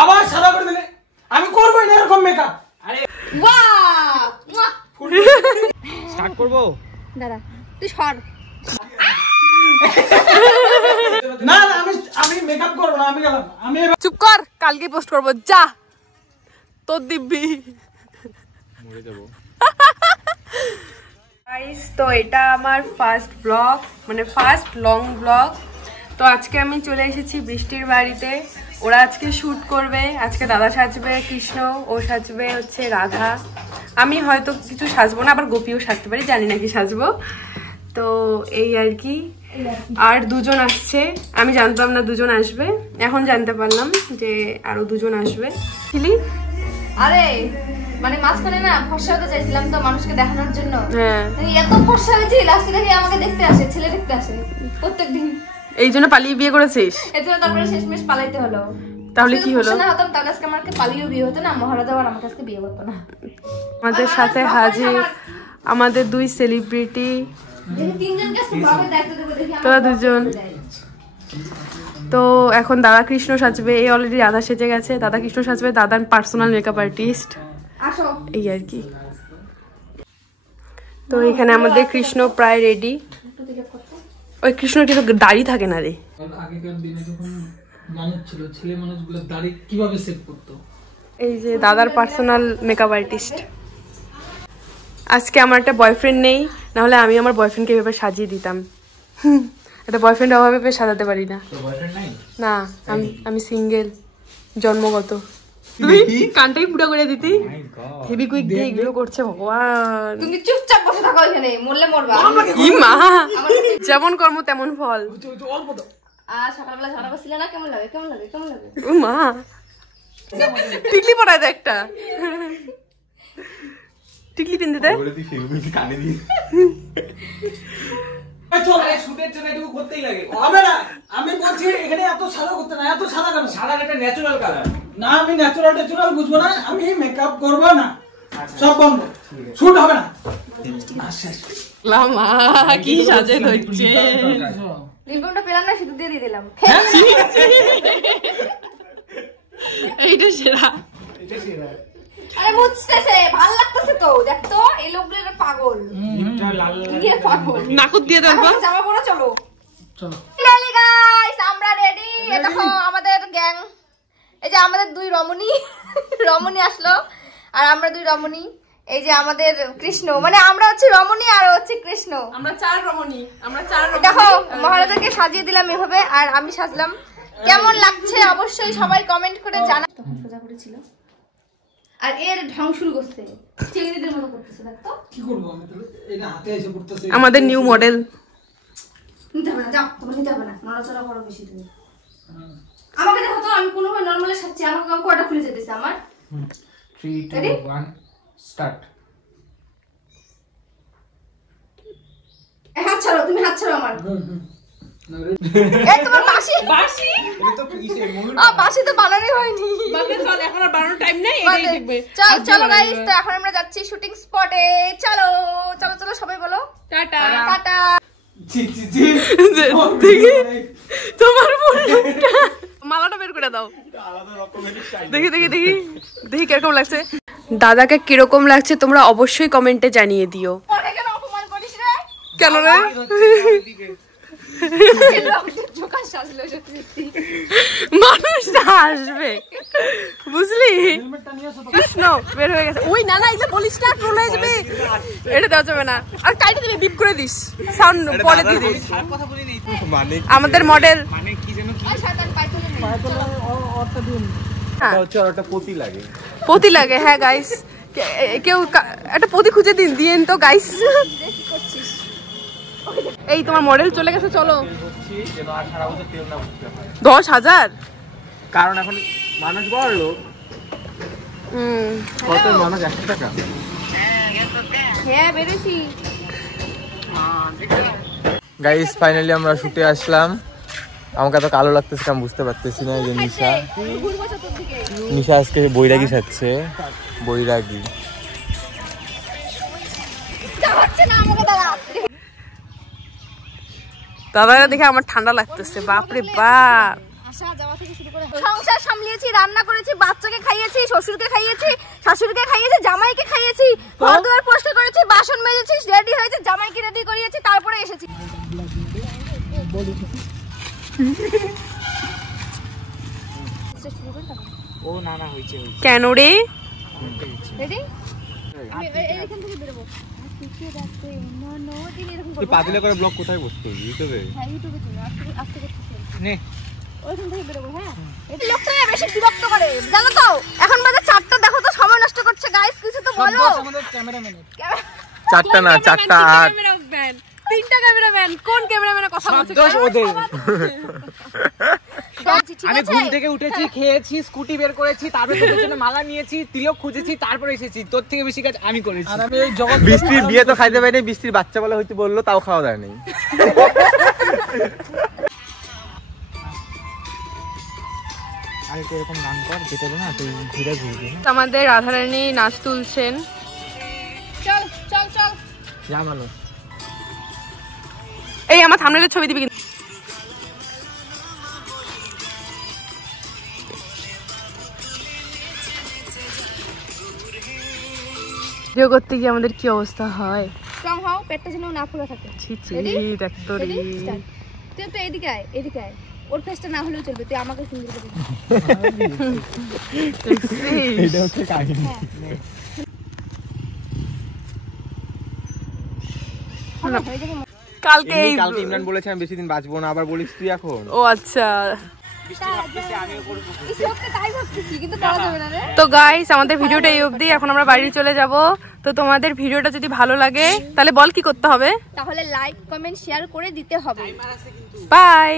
আবার সাদা করে দিলে আমি করবো না এরকম মেকআপ। আরে বাহ স্টার্ট করব দাঁড়া তুই সর না না আমি মেকআপ করব না। আমি গেলাম। আমি চুপ কর, কালকে পোস্ট করব। যা তোর দিব্যি মরে যাব। গাইস তো এটা আমার ফার্স্ট ব্লগ, মানে ফার্স্ট লং ব্লগ। তো আজকে আমি চলে এসেছি বৃষ্টির বাড়িতে। ওরা আজকে শ্যুট করবে। আজকে দাদা সাজবে কৃষ্ণ, ও সাজবে হচ্ছে রাধা। আমি হয়তো কিছু সাজবো না, আবার গোপীও সাজতে পারি, জানি না কি সাজবো। তো এই আর কি। আর দুজন আসছে, আমি জানতাম না দুজন আসবে, এখন জানতে পারলাম যে আরো দুজন আসবে। ছিলি আরে মানে মাঝখানে না ফর্সা হতে চাইছিলাম তো মানুষকে দেখানোর জন্য। হ্যাঁ এত ফর্সা হয়েছি, লাস্টে দেখি আমাকে দেখতে আসে, ছেলে দেখতে আসে প্রত্যেকদিন। এই জন্য পালিয়ে বিয়ে করেছিস? এর জন্য তারপরে শেষমেশ পালাইতে হলো। তাহলে কি হলো? না হতাম তাহলে আজকে আমাকে পালিয়েও বিয়ে হতো না, মহারাজা আর আমার কাছে বিয়ে করতো না। আমাদের সাথে হাজির আমাদের দুই সেলিব্রিটি, তোরা দুজন। তো এখন দাদা কৃষ্ণ সাজবে, এই অলরেডি রাধা সেজে গেছে। দাদা কৃষ্ণ সাজবে, দাদার পার্সোনাল মেকআপ আর্টিস্ট, এই আর কি। তো এখানে আমাদের কৃষ্ণ প্রায় রেডি। ওই কৃষ্ণর কিন্তু দাড়ি থাকে না রে। আগেকার দিনে যখন মানুষ ছিল, ছেলে মানুষগুলো দাড়ি কিভাবে সেট করতো। এই যে দাদার পার্সোনাল মেকআপ আর্টিস্ট। আজকে আমার একটা বয়ফ্রেন্ড নেই, নাহলে আমি আমার বয়ফ্রেন্ডকে এভাবে সাজিয়ে দিতাম। একটা বয়ফ্রেন্ড অভাবে সাজাতে পারি না। না আমি সিঙ্গেল, জন্মগত। তুই কানটাই পুরো করে দিতি। হেভি কুইক দিয়ে এগুলো করছে ভগবান। তুমি চুপচাপ বসে থাকো এখানে, মরলে মরবা। ই মা, যেমন কর্ম তেমন ফল। আর সকালবেলা ঝাড়া বসছিলে না? কেমন লাগে কেমন লাগে কেমন লাগে? ও মা, টিকলি পরায় দে একটা। টিকলি পিনতে দে। আমি বলছি এখানে এত সাদা করতে না, এত সাদা কেন? সাদা একটা ন্যাচারাল কালার না, আমি ন্যাচারাল বুঝবো না, আমি মেকআপ করবো না, সব বন্ধ, শুট হবে না। লামা কি সাজে হচ্ছে। লিপবামটা পেলাম না, শুধু দিয়ে দিলাম। এইটা সেরা। আরে বুঝতেছে, ভালো লাগতেছে তো। দেখ তো এই লোকগুলো পাগল, পাগল। নাকুত দিয়ে দেখবো। জামা পরে চলো চলো। রেডি গাইস, আমরা রেডি। এই দেখো আমাদের গ্যাং। এই যে আমাদের দুই রমণী আসলো, আর আমরা দুই রমণী। এই যে আমাদের কৃষ্ণ, মানে আমরা হচ্ছে রমণী আর হচ্ছে কৃষ্ণ। আমরা চার রমণী। দেখো মহারাজাকে সাজিয়ে দিলাম এভাবে, আর আমি সাজলাম। কেমন লাগছে অবশ্যই সবাই কমেন্ট করে জানা। তখন সোজা করেছিল আর এর ঢং শুরু করছে, চিংড়িদের মতো করতেছে। দেখো কি করব আমি, তাহলে এটা হাতে এসে পড়তেছে। আমাদের নিউ মডেল। নিতে হবে না, যাও তোমার নিতে হবে না, নড়াচড়া করো বেশি তুমি। আমাকে দেখো তো, আমি কোনোভাবে নরমালি সাজছি, আমাকে কোয়াটা খুলে যেতেছে আমার। 3 2 1 স্টার্ট। হাত ছাড়ো, তুমি হাত ছাড়ো আমার। এই তোমার বাঁশি এটা তো কিসে মুড? বাঁশি তো বানানোই হয়নি। চল, এখন আর বানানোর টাইম নেই, এটাই দেখবে। চলো গাইস, তো এখন আমরা যাচ্ছি শুটিং স্পটে। চলো চলো চলো, সবাই বলো টাটা টাটা। জি তোমার মালাটা বের করে দাও। দেখি কিরকম লাগছে। দাদাকে কিরকম লাগছে তোমরা অবশ্যই কমেন্টে জানিয়ে দিও। কেন রে? মানুষ আসবে, বুঝলি? কৃষ্ণ বের হয়ে গেছে। ওই না এগুলো বলিস না, ট্রোল হয়ে যাবে। এটা দেওয়া যাবে না। আর কাইটে দিবি, বিপ করে দিস, সাউন্ড পরে দিয়ে দিস। আমাদের মডেল পতি লাগে। হ্যাঁ গাইস, কেউ একটা পতি খুঁজে দিন তো গাইস। এই তোমার মডেল চলে গেছে, চলো। 10,000 কারণ এখন মানুষ বড় লোক। কত মানুষ 100 টাকা। হ্যাঁ বেরেছি গাইস। ফাইনালি আমরা শুটে আসলাম। আমাকে এত কালো লাগতেছে, আমি বুঝতে পারতেছি না। এই যে নিশা আজকে বৈরাগী সাজছে, বৈরাগী। দাদা দেখে আমার ঠান্ডা লাগতেছে, বাপরে বাপ। আসা যাওয়া থেকে শুরু করে সংসার সামলিয়েছি, রান্না করেছি, বাচ্চাকে খাইয়েছি, শ্বশুরকে খাইয়েছি, শাশুড়িকে খাইয়েছি, জামাইকে খাইয়েছি, ঘর দুয়ার পরিষ্কার করেছি, বাসন মেজেছি, রেডি হয়েছে, জামাইকে রেডি করিয়েছি, তারপরে এসেছি। ও না না হইছে কেন রে? রেডি? আমি এইখান থেকে বের হবো। তুই পাতলা করে ব্লগ কোথায় বসতো ইউটিউবে? হ্যাঁ ইউটিউবে তুমি আস্তে করতেছি নে ওইখান থেকে বের হবো। হ্যাঁ এই লোকটা বেশি বিরক্ত করে জানো তো। এখন বাজে 4টা, দেখো তো সময় নষ্ট করছে। গাইস কিছু তো বলো। আমাদের ক্যামেরাম্যান 4টা না 4টা 8 ক্যামেরাম্যান, 3টা ক্যামেরাম্যান। কোন ক্যামেরাম্যানের কথা বলছো? আমি ঘুম থেকে উঠেছি, খেয়েছি, স্কুটি বের করেছি, তারপরে তোর জন্য মালা নিয়েছি, তিলক খুঁজেছি, তারপরে এসেছি। তোর থেকে বেশি কাজ আমি করেছি। আর আমি এই জগৎ বৃষ্টির বিয়ে তো খাইতে পারিনি, বৃষ্টির বাচ্চা বলে হইতে বললো, তাও খাওয়া দাওয়া নেই। আরে এরকম গান কর যেতে না তুই ঘুরে ঘুরবি। আমাদের রাধারানী নাচ তুলছেন। চল চল চল যা মানো। এই আমার থাম্বনেলের ছবি দিবি কিন্তু। ভিডিও করতে গিয়ে আমাদের কি অবস্থা হয়। স্ট্রং হও, পেটটা যেন না ফুলে থাকে। ছি ছি Ready? দেখতরি। Ready? Start. তুই তো এদিকে আয়, এদিকে আয়। ওর ফেসটা না হলেও চলবে, তুই আমাকে সুন্দর করে দিবি। এটা হচ্ছে কাহিনী। হয়ে যাবে। কালকে কালকে ইমরান বলেছে আমি বেশি দিন বাঁচবো না, আবার বলিস তুই এখন। ও আচ্ছা। তো তো গাইস আমাদের ভিডিওটা এই অবধি। এখন আমরা বাড়ি চলে যাব। তো তোমাদের ভিডিওটা যদি ভালো লাগে তাহলে বল কি করতে হবে? তাহলে লাইক কমেন্ট শেয়ার করে দিতে হবে। বাই।